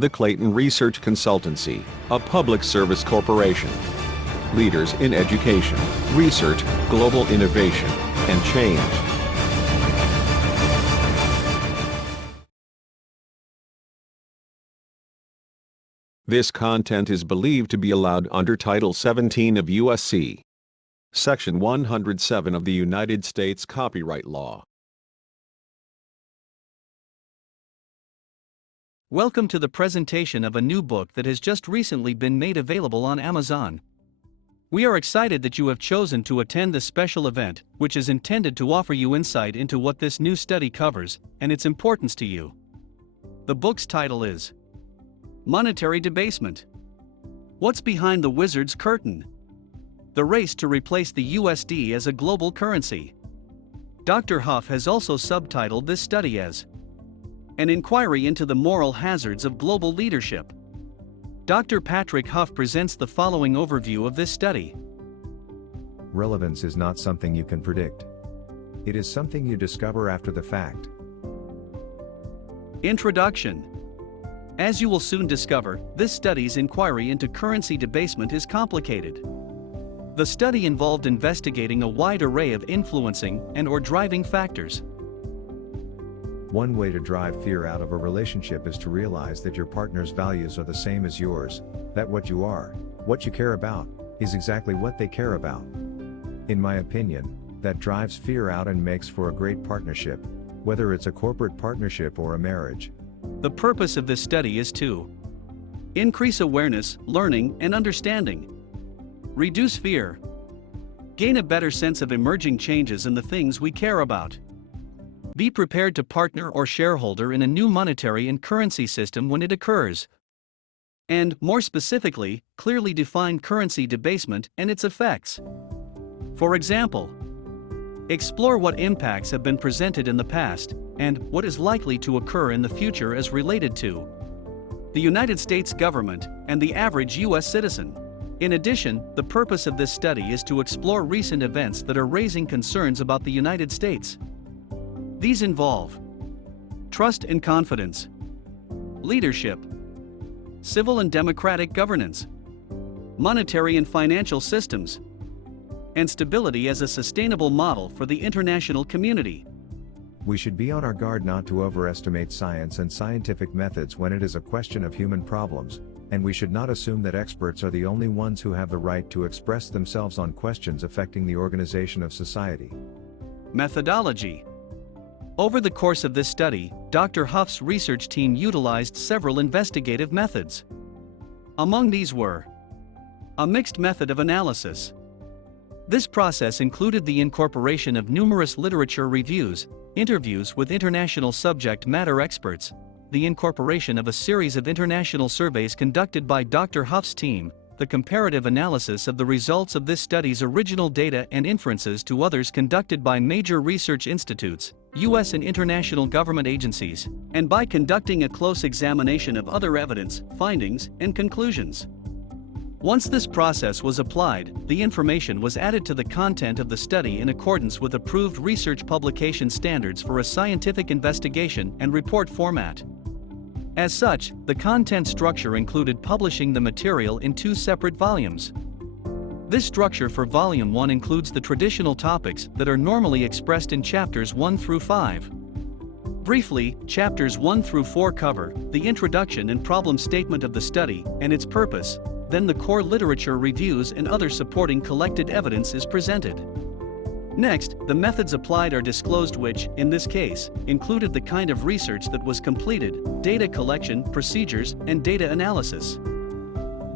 The Clayton Research Consultancy, a public service corporation. Leaders in education, research, global innovation, and change. This content is believed to be allowed under Title 17 of U.S.C. Section 107 of the United States Copyright Law. Welcome to the presentation of a new book that has just recently been made available on Amazon. We are excited that you have chosen to attend this special event, which is intended to offer you insight into what this new study covers and its importance to you. The book's title is Monetary Debasement. What's Behind the Wizard's Curtain? The Race to Replace the USD as a Global Currency. Dr. Huff has also subtitled this study as An Inquiry into the Moral Hazards of Global Leadership. Dr. Patrick Huff presents the following overview of this study. Relevance is not something you can predict. It is something you discover after the fact. Introduction. As you will soon discover, this study's inquiry into currency debasement is complicated. The study involved investigating a wide array of influencing and/or driving factors. One way to drive fear out of a relationship is to realize that your partner's values are the same as yours, that what you are, what you care about, is exactly what they care about. In my opinion, that drives fear out and makes for a great partnership, whether it's a corporate partnership or a marriage. The purpose of this study is to increase awareness, learning, and understanding, reduce fear, gain a better sense of emerging changes in the things we care about, be prepared to partner or shareholder in a new monetary and currency system when it occurs, and, more specifically, clearly define currency debasement and its effects. For example, explore what impacts have been presented in the past, and what is likely to occur in the future as related to the United States government and the average U.S. citizen. In addition, the purpose of this study is to explore recent events that are raising concerns about the United States. These involve trust and confidence, leadership, civil and democratic governance, monetary and financial systems, and stability as a sustainable model for the international community. We should be on our guard not to overestimate science and scientific methods when it is a question of human problems, and we should not assume that experts are the only ones who have the right to express themselves on questions affecting the organization of society. Methodology. Over the course of this study, Dr. Huff's research team utilized several investigative methods. Among these were a mixed method of analysis. This process included the incorporation of numerous literature reviews, interviews with international subject matter experts, the incorporation of a series of international surveys conducted by Dr. Huff's team, the comparative analysis of the results of this study's original data and inferences to others conducted by major research institutes, U.S. and international government agencies, and by conducting a close examination of other evidence, findings, and conclusions. Once this process was applied, the information was added to the content of the study in accordance with approved research publication standards for a scientific investigation and report format. As such, the content structure included publishing the material in 2 separate volumes. This structure for Volume 1 includes the traditional topics that are normally expressed in Chapters 1 through 5. Briefly, Chapters 1 through 4 cover the introduction and problem statement of the study and its purpose, then the core literature reviews and other supporting collected evidence is presented. Next, the methods applied are disclosed which, in this case, included the kind of research that was completed, data collection, procedures, and data analysis.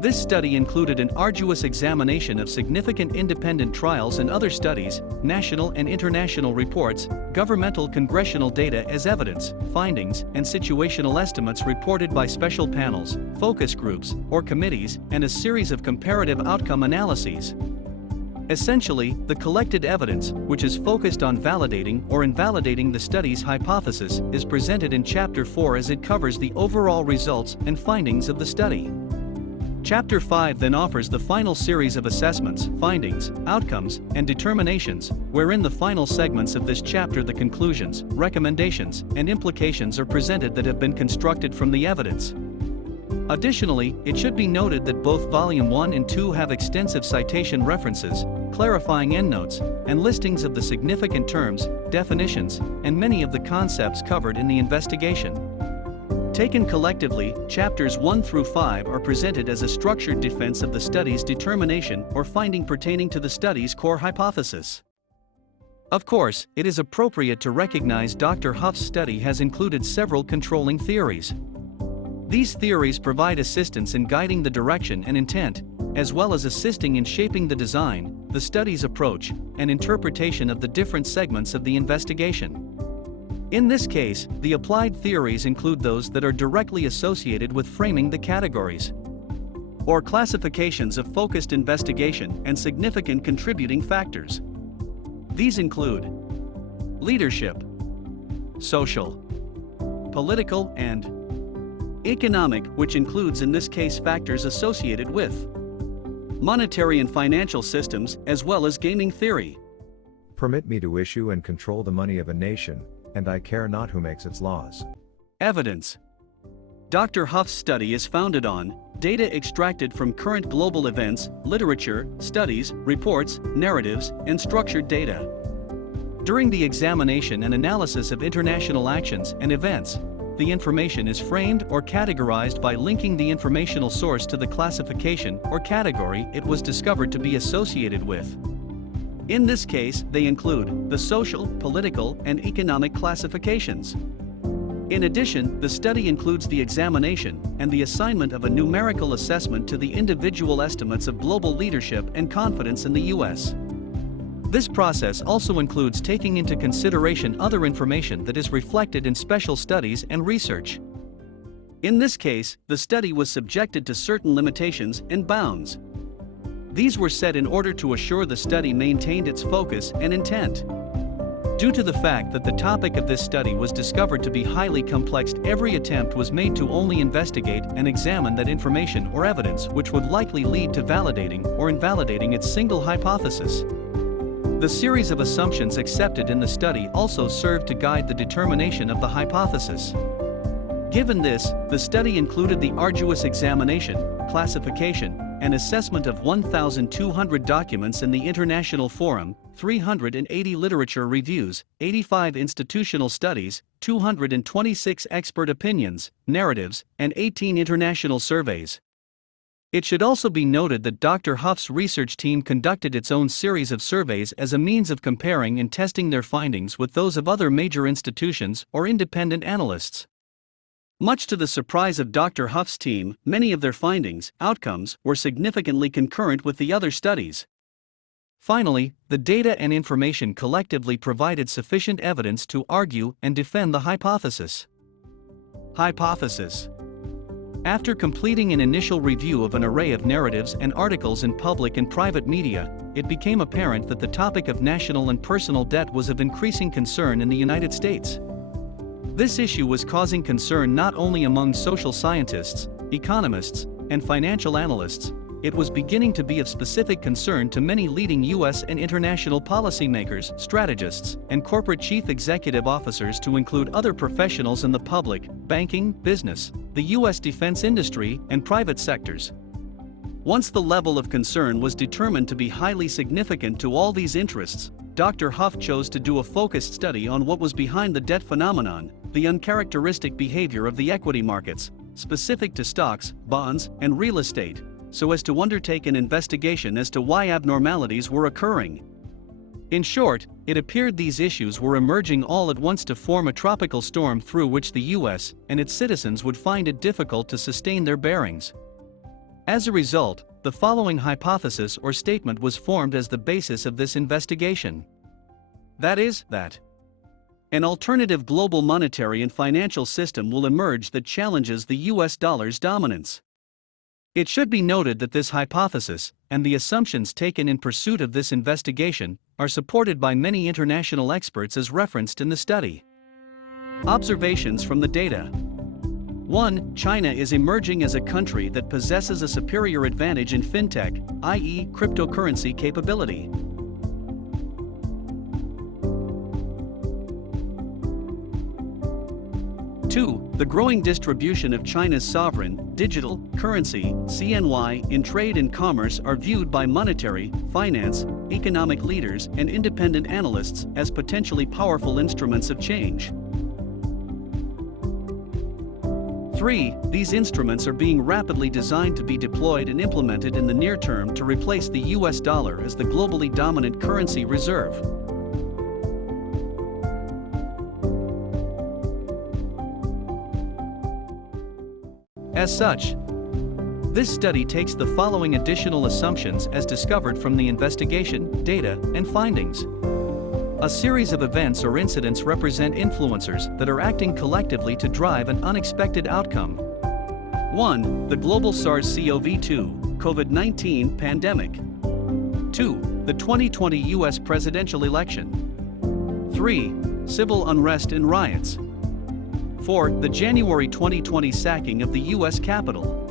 This study included an arduous examination of significant independent trials and other studies, national and international reports, governmental congressional data as evidence, findings, and situational estimates reported by special panels, focus groups, or committees, and a series of comparative outcome analyses. Essentially, the collected evidence, which is focused on validating or invalidating the study's hypothesis, is presented in Chapter 4 as it covers the overall results and findings of the study. Chapter 5 then offers the final series of assessments, findings, outcomes, and determinations, wherein the final segments of this chapter, the conclusions, recommendations, and implications are presented that have been constructed from the evidence. Additionally, it should be noted that both Volume 1 and 2 have extensive citation references, clarifying endnotes, and listings of the significant terms, definitions, and many of the concepts covered in the investigation. Taken collectively, chapters 1 through 5 are presented as a structured defense of the study's determination or finding pertaining to the study's core hypothesis. Of course, it is appropriate to recognize Dr. Huff's study has included several controlling theories. These theories provide assistance in guiding the direction and intent, as well as assisting in shaping the design, the study's approach, and interpretation of the different segments of the investigation. In this case, the applied theories include those that are directly associated with framing the categories or classifications of focused investigation and significant contributing factors. These include leadership, social, political, and economic, which includes in this case factors associated with monetary and financial systems, as well as gaming theory. Permit me to issue and control the money of a nation, and I care not who makes its laws. Evidence. Dr. Huff's study is founded on data extracted from current global events, literature, studies, reports, narratives, and structured data. During the examination and analysis of international actions and events, the information is framed or categorized by linking the informational source to the classification or category it was discovered to be associated with. In this case, they include the social, political, and economic classifications. In addition, the study includes the examination and the assignment of a numerical assessment to the individual estimates of global leadership and confidence in the U.S. This process also includes taking into consideration other information that is reflected in special studies and research. In this case, the study was subjected to certain limitations and bounds. These were set in order to assure the study maintained its focus and intent. Due to the fact that the topic of this study was discovered to be highly complex, every attempt was made to only investigate and examine that information or evidence which would likely lead to validating or invalidating its single hypothesis. The series of assumptions accepted in the study also served to guide the determination of the hypothesis. Given this, the study included the arduous examination, classification, and assessment of 1,200 documents in the International Forum, 380 literature reviews, 85 institutional studies, 226 expert opinions, narratives, and 18 international surveys. It should also be noted that Dr. Huff's research team conducted its own series of surveys as a means of comparing and testing their findings with those of other major institutions or independent analysts. Much to the surprise of Dr. Huff's team, many of their findings, outcomes, were significantly concurrent with the other studies. Finally, the data and information collectively provided sufficient evidence to argue and defend the hypothesis. Hypothesis. After completing an initial review of an array of narratives and articles in public and private media, it became apparent that the topic of national and personal debt was of increasing concern in the United States. This issue was causing concern not only among social scientists, economists, and financial analysts, it was beginning to be of specific concern to many leading U.S. and international policymakers, strategists, and corporate chief executive officers, to include other professionals in the public, banking, business, the U.S. defense industry, and private sectors. Once the level of concern was determined to be highly significant to all these interests, Dr. Huff chose to do a focused study on what was behind the debt phenomenon, the uncharacteristic behavior of the equity markets, specific to stocks, bonds, and real estate, so as to undertake an investigation as to why abnormalities were occurring. In short, it appeared these issues were emerging all at once to form a tropical storm through which the U.S. and its citizens would find it difficult to sustain their bearings. As a result, the following hypothesis or statement was formed as the basis of this investigation. That is, that an alternative global monetary and financial system will emerge that challenges the U.S. dollar's dominance. It should be noted that this hypothesis, and the assumptions taken in pursuit of this investigation, are supported by many international experts as referenced in the study. Observations from the data. 1. China is emerging as a country that possesses a superior advantage in fintech, i.e., cryptocurrency capability. 2. 2. The growing distribution of China's sovereign, digital, currency, CNY, in trade and commerce are viewed by monetary, finance, economic leaders and independent analysts as potentially powerful instruments of change. 3. These instruments are being rapidly designed to be deployed and implemented in the near term to replace the US dollar as the globally dominant currency reserve. As such, this study takes the following additional assumptions as discovered from the investigation, data, and findings. A series of events or incidents represent influencers that are acting collectively to drive an unexpected outcome. 1. The global SARS-CoV-2, COVID-19 pandemic. 2. The 2020 US presidential election. 3. Civil unrest and riots. 4. The January 2020 sacking of the US Capitol.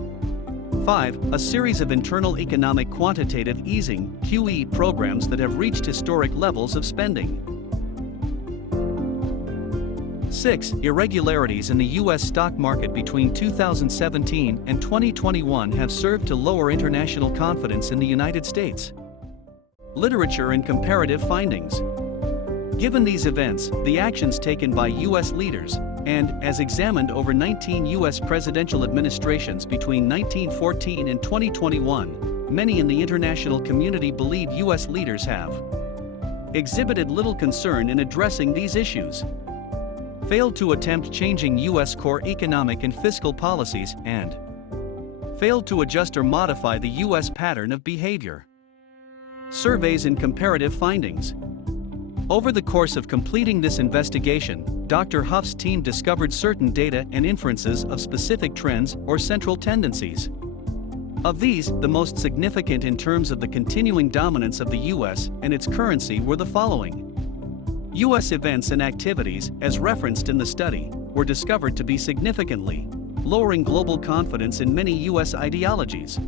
5. A series of internal economic quantitative easing (QE) programs that have reached historic levels of spending. 6. Irregularities in the US stock market between 2017 and 2021 have served to lower international confidence in the United States. Literature and comparative findings. Given these events, the actions taken by US leaders, and, as examined over 19 U.S. presidential administrations between 1914 and 2021, many in the international community believe U.S. leaders have exhibited little concern in addressing these issues, failed to attempt changing U.S. core economic and fiscal policies, and failed to adjust or modify the U.S. pattern of behavior. Surveys and comparative findings. Over the course of completing this investigation, Dr. Huff's team discovered certain data and inferences of specific trends or central tendencies. Of these, the most significant in terms of the continuing dominance of the US and its currency were the following. US events and activities, as referenced in the study, were discovered to be significantly lowering global confidence in many US ideologies.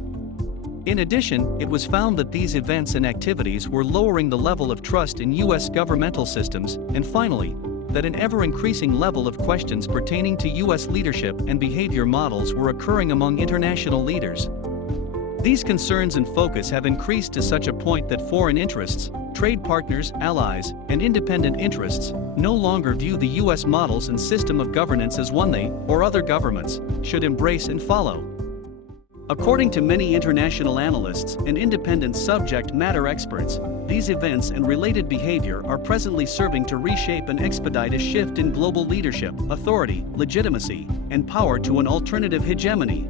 In addition, it was found that these events and activities were lowering the level of trust in US governmental systems, and finally, that an ever-increasing level of questions pertaining to US leadership and behavior models were occurring among international leaders. These concerns and focus have increased to such a point that foreign interests, trade partners, allies, and independent interests no longer view the US models and system of governance as one they, or other governments, should embrace and follow. According to many international analysts and independent subject matter experts, these events and related behavior are presently serving to reshape and expedite a shift in global leadership, authority, legitimacy, and power to an alternative hegemony.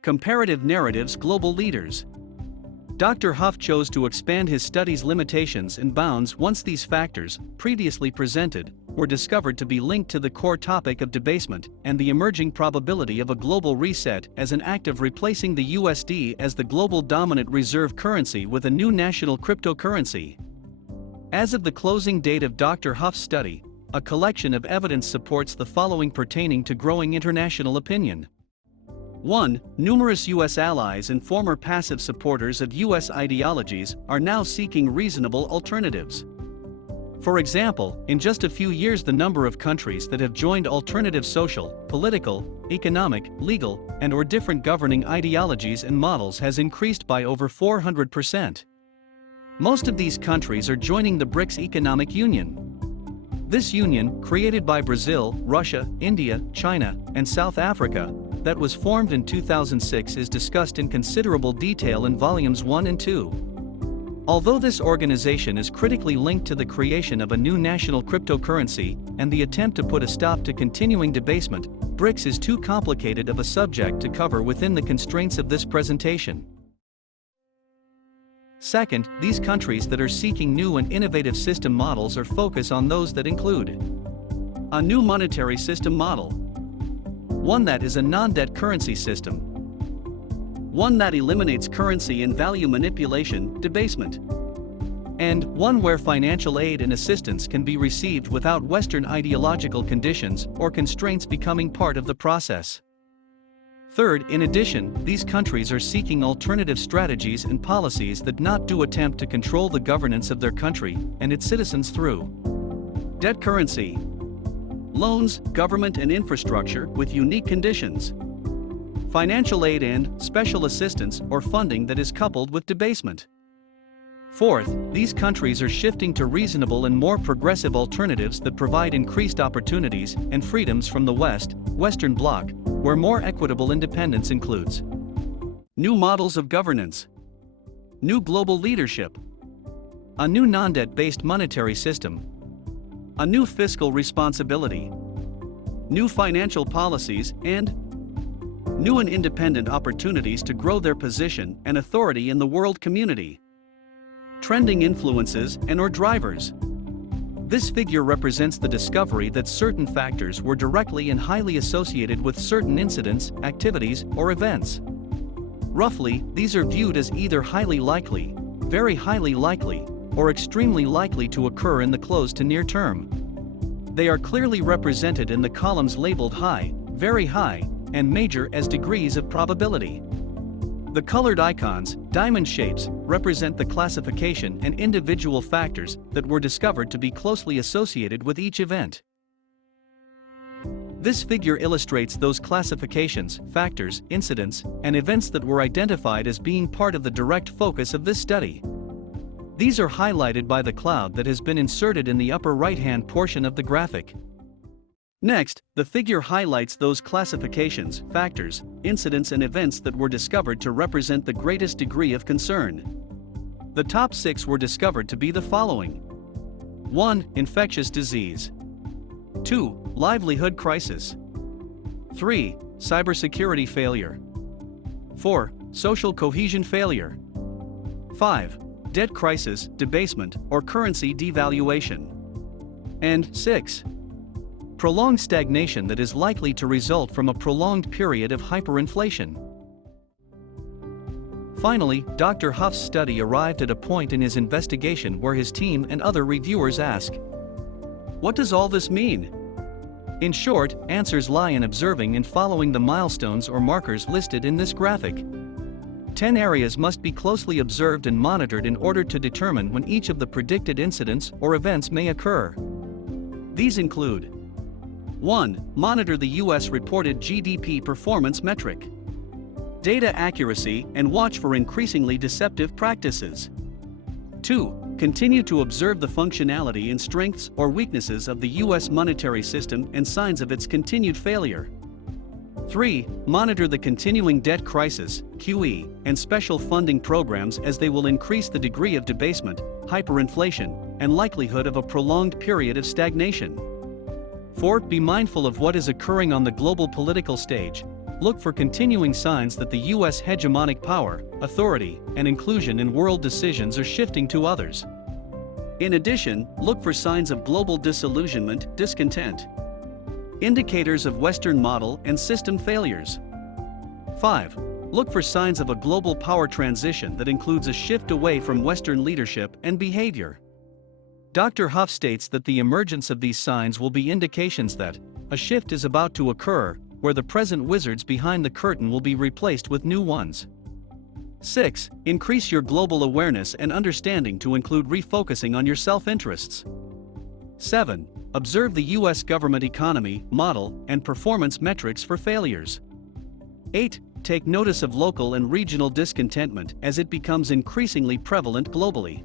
Comparative narratives. Global leaders. Dr. Huff chose to expand his study's limitations and bounds once these factors, previously presented, were discovered to be linked to the core topic of debasement and the emerging probability of a global reset as an act of replacing the USD as the global dominant reserve currency with a new national cryptocurrency. As of the closing date of Dr. Huff's study, a collection of evidence supports the following pertaining to growing international opinion. 1. Numerous U.S. allies and former passive supporters of U.S. ideologies are now seeking reasonable alternatives. For example, in just a few years the number of countries that have joined alternative social, political, economic, legal, and/or different governing ideologies and models has increased by over 400%. Most of these countries are joining the BRICS Economic Union. This union, created by Brazil, Russia, India, China, and South Africa, that was formed in 2006 is discussed in considerable detail in volumes 1 and 2. Although this organization is critically linked to the creation of a new national cryptocurrency and the attempt to put a stop to continuing debasement, BRICS is too complicated of a subject to cover within the constraints of this presentation. Second, these countries that are seeking new and innovative system models are focused on those that include a new monetary system model, one that is a non-debt currency system, one that eliminates currency and value manipulation, debasement, and one where financial aid and assistance can be received without Western ideological conditions or constraints becoming part of the process. Third, in addition, these countries are seeking alternative strategies and policies that not do attempt to control the governance of their country and its citizens through debt currency, loans, government and infrastructure with unique conditions, financial aid and special assistance or funding that is coupled with debasement. Fourth, these countries are shifting to reasonable and more progressive alternatives that provide increased opportunities and freedoms from the Western Bloc, where more equitable independence includes new models of governance, new global leadership, a new non-debt-based monetary system, a new fiscal responsibility, new financial policies, and new and independent opportunities to grow their position and authority in the world community. Trending influences and/or drivers. This figure represents the discovery that certain factors were directly and highly associated with certain incidents, activities, or events. Roughly, these are viewed as either highly likely, very highly likely, or extremely likely to occur in the close to near term. They are clearly represented in the columns labeled high, very high, and major as degrees of probability. The colored icons, diamond shapes, represent the classification and individual factors that were discovered to be closely associated with each event. This figure illustrates those classifications, factors, incidents, and events that were identified as being part of the direct focus of this study. These are highlighted by the cloud that has been inserted in the upper right-hand portion of the graphic. Next, the figure highlights those classifications, factors, incidents and events that were discovered to represent the greatest degree of concern. The top 6 were discovered to be the following: 1. Infectious disease. 2. Livelihood crisis. 3. Cybersecurity failure. 4. Social cohesion failure. 5. Debt crisis, debasement, or currency devaluation. And 6. Prolonged stagnation that is likely to result from a prolonged period of hyperinflation. Finally, Dr. Huff's study arrived at a point in his investigation where his team and other reviewers ask, "What does all this mean?" In short, answers lie in observing and following the milestones or markers listed in this graphic. 10 areas must be closely observed and monitored in order to determine when each of the predicted incidents or events may occur. These include: 1. Monitor the U.S. reported GDP performance metric. Data accuracy and watch for increasingly deceptive practices. 2. Continue to observe the functionality and strengths or weaknesses of the U.S. monetary system and signs of its continued failure. 3. Monitor the continuing debt crisis, QE, and special funding programs as they will increase the degree of debasement, hyperinflation, and likelihood of a prolonged period of stagnation. 4. Be mindful of what is occurring on the global political stage. Look for continuing signs that the U.S. hegemonic power, authority, and inclusion in world decisions are shifting to others. In addition, look for signs of global disillusionment, discontent. Indicators of Western model and system failures. 5. Look for signs of a global power transition that includes a shift away from Western leadership and behavior. Dr. Huff states that the emergence of these signs will be indications that a shift is about to occur, where the present wizards behind the curtain will be replaced with new ones. 6. Increase your global awareness and understanding to include refocusing on your self-interests. 7. Observe the U.S. government economy, model, and performance metrics for failures. 8. Take notice of local and regional discontentment as it becomes increasingly prevalent globally.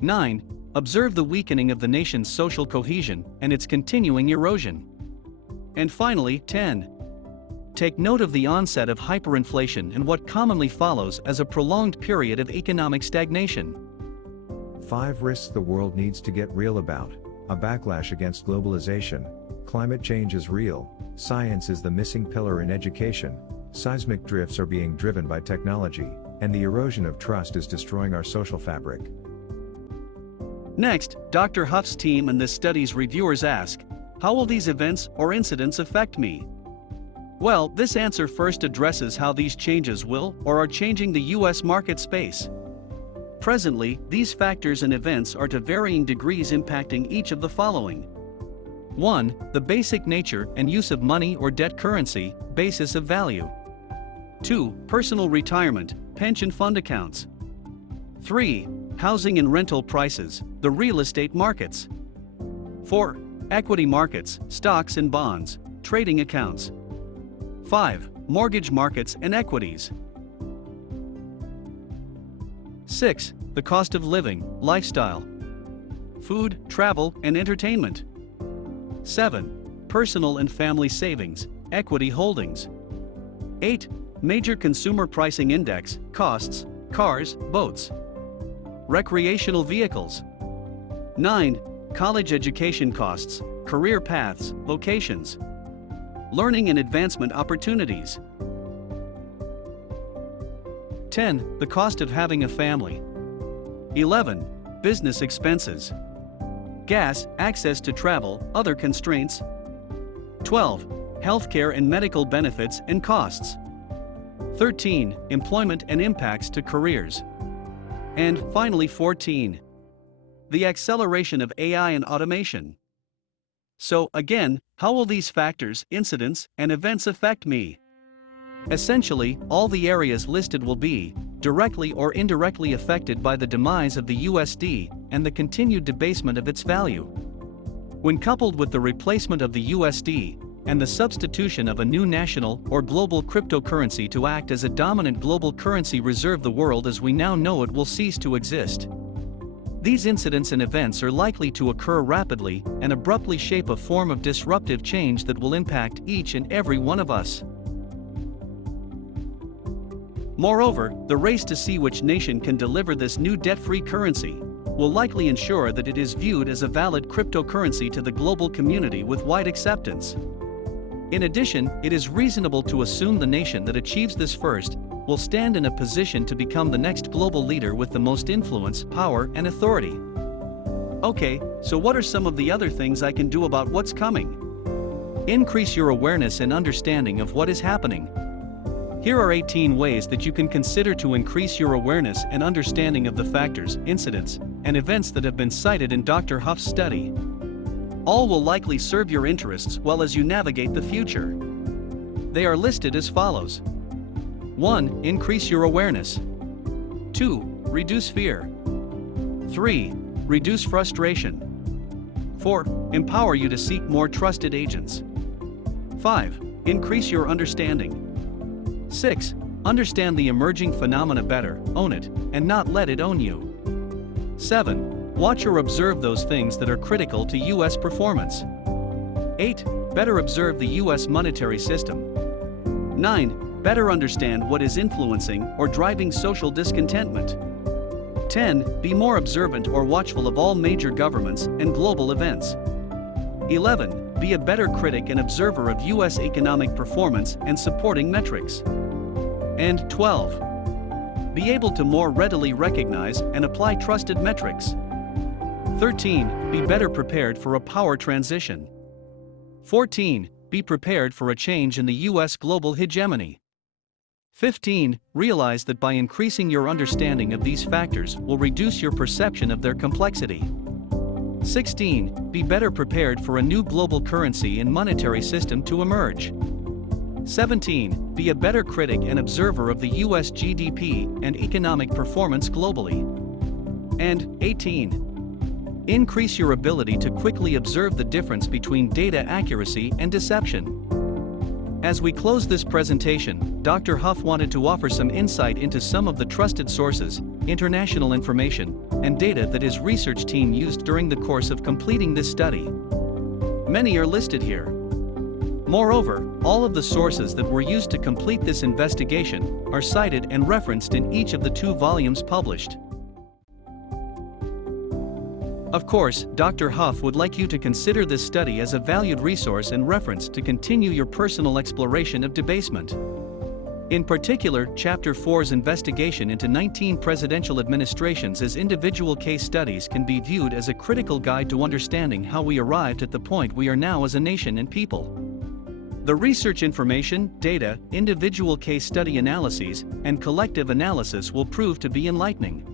9. Observe the weakening of the nation's social cohesion and its continuing erosion. And finally, 10. Take note of the onset of hyperinflation and what commonly follows as a prolonged period of economic stagnation. 5 risks the world needs to get real about. A backlash against globalization. Climate change is real. Science is the missing pillar in education. Seismic drifts are being driven by technology, and the erosion of trust is destroying our social fabric. Next, Dr. Huff's team and this study's reviewers ask, how will these events or incidents affect me? Well, this answer first addresses how these changes will or are changing the U.S. market space. Presently, these factors and events are to varying degrees impacting each of the following. 1. The basic nature and use of money or debt currency, basis of value. 2. Personal retirement, pension fund accounts. 3. Housing and rental prices, the real estate markets. 4. Equity markets, stocks and bonds, trading accounts. 5. Mortgage markets and equities. 6. The cost of living, lifestyle, food, travel, and entertainment. 7. Personal and family savings, equity holdings. 8. Major consumer pricing index, costs, cars, boats, recreational vehicles. 9. College education costs, career paths, vocations, learning and advancement opportunities. 10. The cost of having a family. 11. Business expenses, gas, access to travel, other constraints. 12. Healthcare and medical benefits and costs. 13. Employment and impacts to careers. And finally 14. The acceleration of AI and automation. So again, how will these factors, incidents, and events affect me? Essentially, all the areas listed will be, directly or indirectly affected by the demise of the USD and the continued debasement of its value. When coupled with the replacement of the USD, and the substitution of a new national or global cryptocurrency to act as a dominant global currency reserve, the world as we now know it will cease to exist. These incidents and events are likely to occur rapidly and abruptly shape a form of disruptive change that will impact each and every one of us. Moreover, the race to see which nation can deliver this new debt-free currency will likely ensure that it is viewed as a valid cryptocurrency to the global community with wide acceptance. In addition, it is reasonable to assume the nation that achieves this first will stand in a position to become the next global leader with the most influence, power, and authority. Okay, so what are some of the other things I can do about what's coming? Increase your awareness and understanding of what is happening. Here are 18 ways that you can consider to increase your awareness and understanding of the factors, incidents, and events that have been cited in Dr. Huff's study. All will likely serve your interests well as you navigate the future. They are listed as follows. 1. Increase your awareness. 2. Reduce fear. 3. Reduce frustration. 4. Empower you to seek more trusted agents. 5. Increase your understanding. 6. Understand the emerging phenomena better, own it, and not let it own you. 7. Watch or observe those things that are critical to U.S. performance. 8. Better observe the U.S. monetary system. 9. Better understand what is influencing or driving social discontentment. 10. Be more observant or watchful of all major governments and global events. 11. Be a better critic and observer of U.S. economic performance and supporting metrics. And 12. Be able to more readily recognize and apply trusted metrics. 13. Be better prepared for a power transition. 14. Be prepared for a change in the U.S. global hegemony. 15. Realize that by increasing your understanding of these factors will reduce your perception of their complexity. 16. Be better prepared for a new global currency and monetary system to emerge. 17. Be a better critic and observer of the U.S. GDP and economic performance globally. And 18. Increase your ability to quickly observe the difference between data accuracy and deception. As we close this presentation, Dr. Huff wanted to offer some insight into some of the trusted sources, international information, and data that his research team used during the course of completing this study. Many are listed here. Moreover, all of the sources that were used to complete this investigation are cited and referenced in each of the 2 volumes published. Of course, Dr. Huff would like you to consider this study as a valued resource and reference to continue your personal exploration of debasement. In particular, Chapter 4's investigation into 19 presidential administrations as individual case studies can be viewed as a critical guide to understanding how we arrived at the point we are now as a nation and people. The research information, data, individual case study analyses, and collective analysis will prove to be enlightening.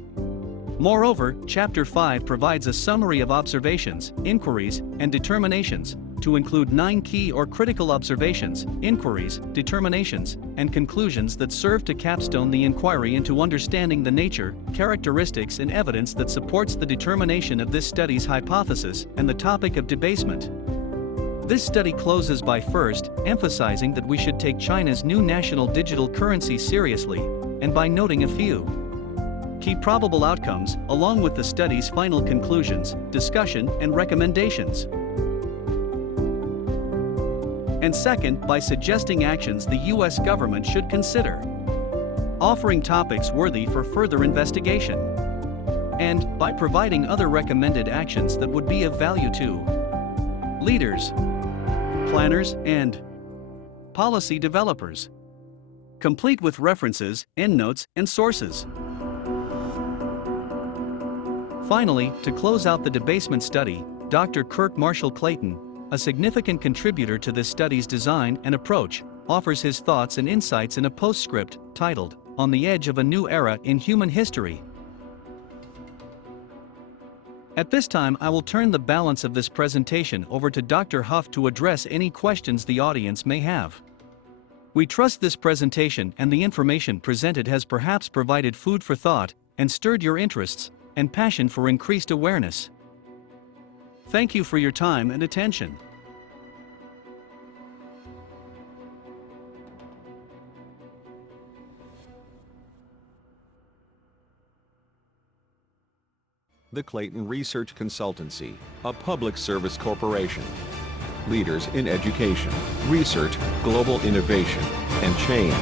Moreover, Chapter 5 provides a summary of observations, inquiries, and determinations, to include 9 key or critical observations, inquiries, determinations, and conclusions that serve to capstone the inquiry into understanding the nature, characteristics, and evidence that supports the determination of this study's hypothesis and the topic of debasement. This study closes by first emphasizing that we should take China's new national digital currency seriously, and by noting a few key probable outcomes, along with the study's final conclusions, discussion, and recommendations. And second, by suggesting actions the U.S. government should consider, offering topics worthy for further investigation, and by providing other recommended actions that would be of value to leaders, planners, and policy developers, complete with references, endnotes, and sources. Finally, to close out the debasement study, Dr. Kirk Marshall Clayton, a significant contributor to this study's design and approach, offers his thoughts and insights in a postscript titled, "On the Edge of a New Era in Human History." At this time, I will turn the balance of this presentation over to Dr. Huff to address any questions the audience may have. We trust this presentation and the information presented has perhaps provided food for thought and stirred your interests and passion for increased awareness. Thank you for your time and attention. The Clayton Research Consultancy, a public service corporation. Leaders in education, research, global innovation, and change.